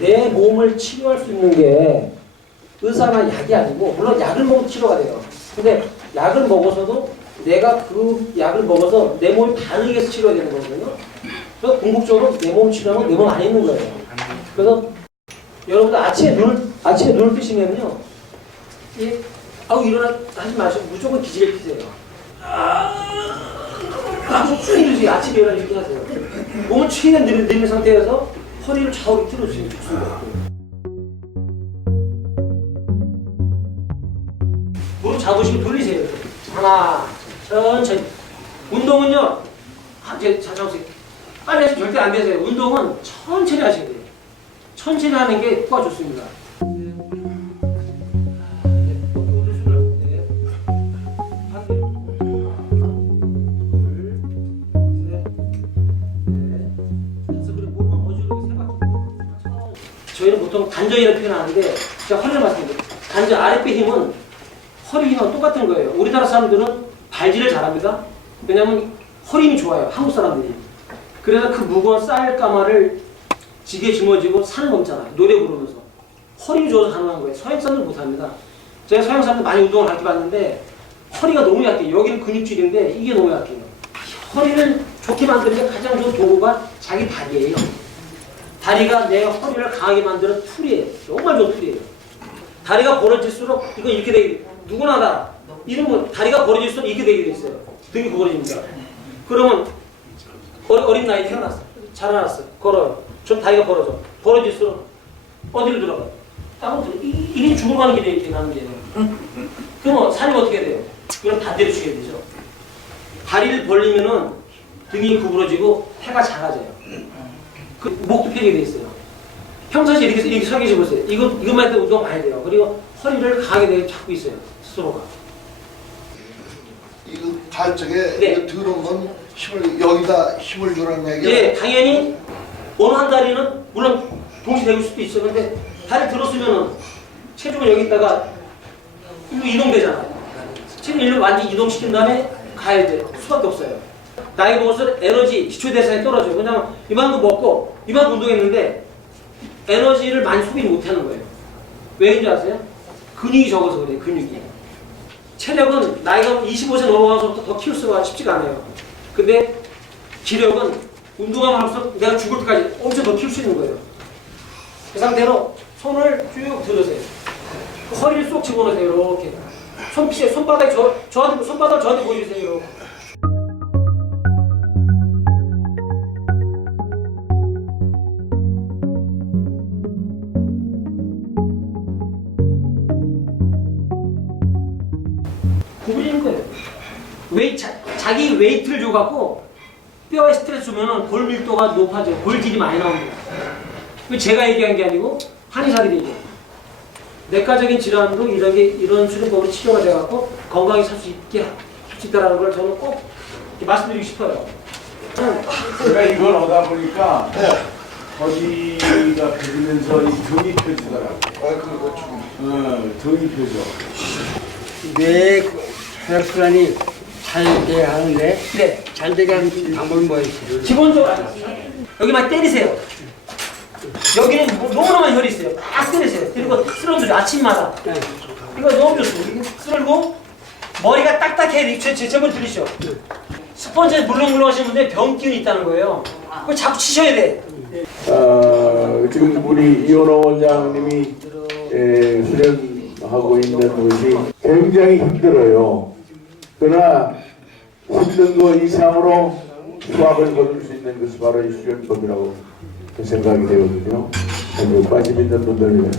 내 몸을 치료할 수 있는 게 의사나 약이 아니고, 물론 약을 먹어도 치료가 돼요. 근데 약을 먹어서도 내가 그 약을 먹어서 내 몸이 반응해서 치료가 되는 거거든요. 그래서 궁극적으로 내 몸 치료하면 내 몸 안에 있는 거예요. 그래서 여러분들 아침에 눈을 뜨시면요, 일어나 하지 마시고 무조건 기지개 피세요. 쭉 이러세요. 아침에 일어나 이렇게 하세요. 몸을 최대한 늘린 상태에서 허리를 좌우로 틀어주시면 좋습니다. 무릎 잡으시고 돌리세요. 하나, 천천히. 운동은요, 이제 잠깐만, 빨리 하시면 절대 안 되세요. 운동은 천천히 하셔야 돼요. 천천히 하는 게 효과가 좋습니다. 저희는 보통 단전이라고 표현하는데, 제가 허리를 말씀드려요. 단전 아랫배 힘은 허리 힘하고 똑같은 거예요. 우리나라 사람들은 발질을 잘합니다. 왜냐면 허리 힘이 좋아요. 한국 사람들이. 그래서 그 무거운 쌀가마를 지게 짊어지고 산을 넘잖아요. 노래 부르면서. 허리 힘이 좋아서 가능한 거예요. 서양 사람들 못합니다. 제가 서양 사람들 많이 운동을 가르쳐봤는데 허리가 너무 약해요. 여기는 근육질인데 이게 너무 약해요. 허리를 좋게 만드는 게 가장 좋은 도구가 자기 다리예요. 다리가 내 허리를 강하게 만드는 툴이에요. 정말 좋은 툴이에요. 다리가 벌어질수록 이거 이렇게 되게 누구나 다 이런 거 다리가 벌어질수록 이렇게 되게 돼 있어요. 등이 구부러집니다. 그러면 어린 나이에 태어났어. 자라났어. 걸어요. 좀 다리가 벌어져. 벌어질수록 어디로 들어가요? 땅으로 들어. 이게 죽으러 가는 길에 이렇게 가는 길이에요. 그러면 삶이 어떻게 돼요? 그럼 반대로 죽게 되죠. 다리를 벌리면은 등이 구부러지고 폐가 작아져요. 그 목도 펴게 돼 있어요. 평상시에 이렇게 서 계시 보세요. 이것만 해도 운동 많이 돼요. 그리고 허리를 강하게 잡고 있어요. 스스로가. 이거 발 쪽에 네. 이거 들어오면 힘을 여기다 힘을 주라는 얘기야. 예, 당연히 어느 한 다리는 물론 동시에 되고 수도 있어요. 근데 다리 들었으면은 체중을 여기다가 이동되잖아요. 체중 일로 완전히 이동시킨 다음에 가야 돼요. 수밖에 없어요. 나이 먹을수록 에너지, 기초 대사량이 떨어져요. 왜냐면 이만큼 먹고 이만큼 운동했는데 에너지를 많이 소비를 못하는 거예요. 왜인지 아세요? 근육이 적어서 그래요. 근육이. 체력은 나이가 25세 넘어가서부터 더 키울 수가 쉽지가 않아요. 근데 기력은 운동하면 할수록 내가 죽을 때까지 엄청 더 키울 수 있는 거예요. 그 상태로 손을 쭉 들으세요. 허리를 쏙 집어넣으세요. 이렇게. 손바닥이 손바닥을 저한테 보여주세요. 이렇게. 구부리는 거예요. 자기 웨이트를 줘갖고 뼈에 스트레스 주면은 골 밀도가 높아져요. 골질이 많이 나옵니다. 제가 얘기한 게 아니고 한의사들이 얘기해요. 내과적인 질환도 이런 수련법으로 치료가 돼갖고 건강히 살 수 있게 할 수 있다는 걸 저는 꼭 말씀드리고 싶어요. 제가 이걸 하다 보니까 허리가 펴지면서 이 등이 펴지더라고요. 그거 좀. 등이 펴져. 뇌 혈액순환이 잘 되게 하는데 네. 잘 되게 하는 방법이 뭐 있어요? 기본적으로 여기만 때리세요. 여기는 너무나만 혈이 있어요. 막 때리세요. 그리고 쓸어주세요. 아침마다. 이거 너무 좋습니다. 쓸고 머리가 딱딱해야 돼. 제발 들으시죠. 스펀지에 물렁물렁 하시는 분들 병 기운이 있다는 거예요. 그걸 자꾸 치셔야 돼. 지금 우리 이원호 원장님이 수련하고 있는 것이 굉장히 힘들어요. 그러나 힘든 거 이상으로 수확을 거둘 수 있는 것이 바로 이 수련법이라고 생각이 되거든요. 관심 있는 분들